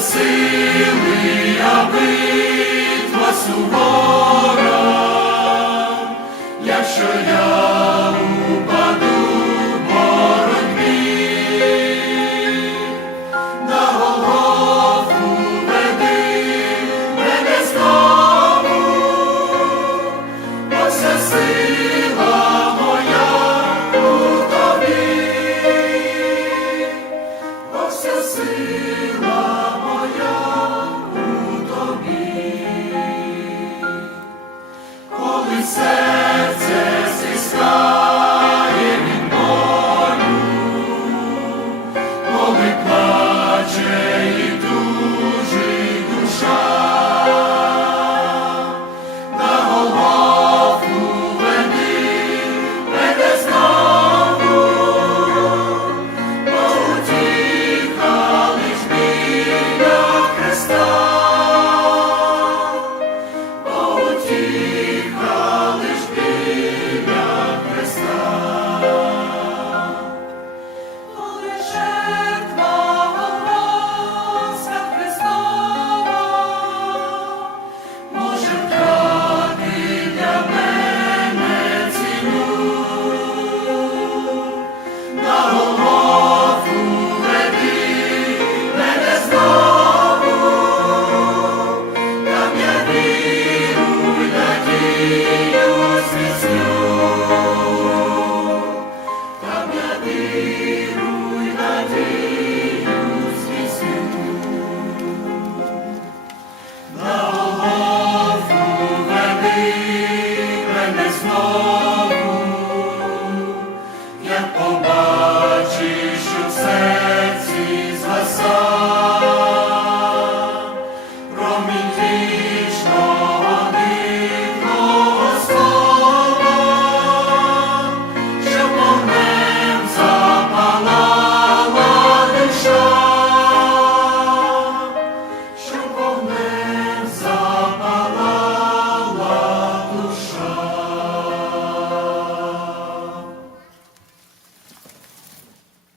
сили, аби вас серце стискає від болю, коли і дуже душа. no